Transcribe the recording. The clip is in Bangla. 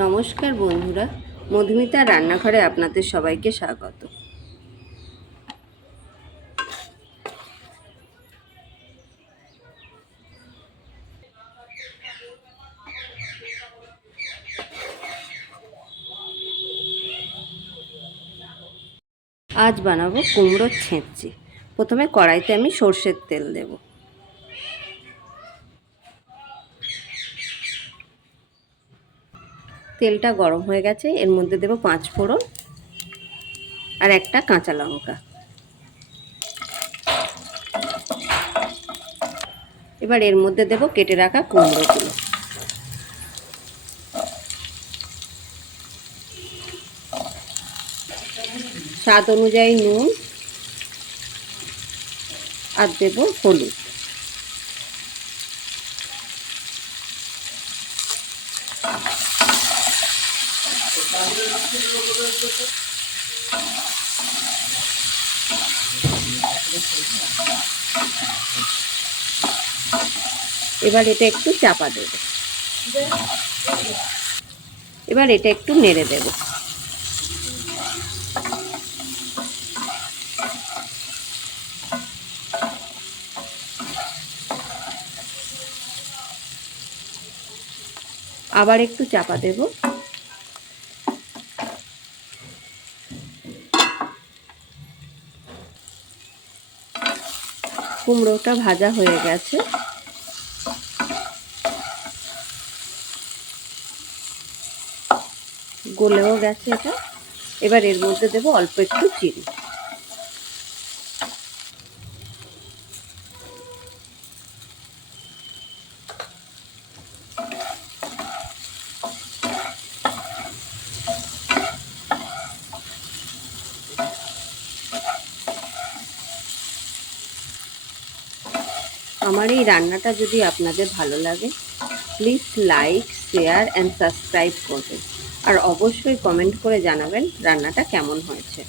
নমস্কার বন্ধুরা, মধুমিতার রান্নাঘরে আপনাদের সবাইকে স্বাগত। আজ বানাবো কুমড়োর ছেঁচি। প্রথমে কড়াইতে আমি সর্ষের তেল দেব। তেলটা গরম হয়ে গেছে, এর মধ্যে দেব 5 ফোড়ন আর একটা কাঁচা লঙ্কা। এবার এর মধ্যে দেব কেটে রাখা কুমড়োগুলো। স্বাদ অনুযায়ী নুন আর দেব হলুদ। এবার এটা একটু চাপা দেব। এবার এটা একটু নেড়ে দেব। আবার একটু চাপা দেব। কুমড়োটা ভাজা হয়ে গেছে। গলেও গেছে এটা। এবার এর মধ্যে দেব অল্প একটু চিনি। আমার এই রান্নাটা যদি আপনাদের ভালো লাগে, please like, share and subscribe করবেন। আর অবশ্যই কমেন্ট করে জানাবেন রান্নাটা কেমন হয়েছে।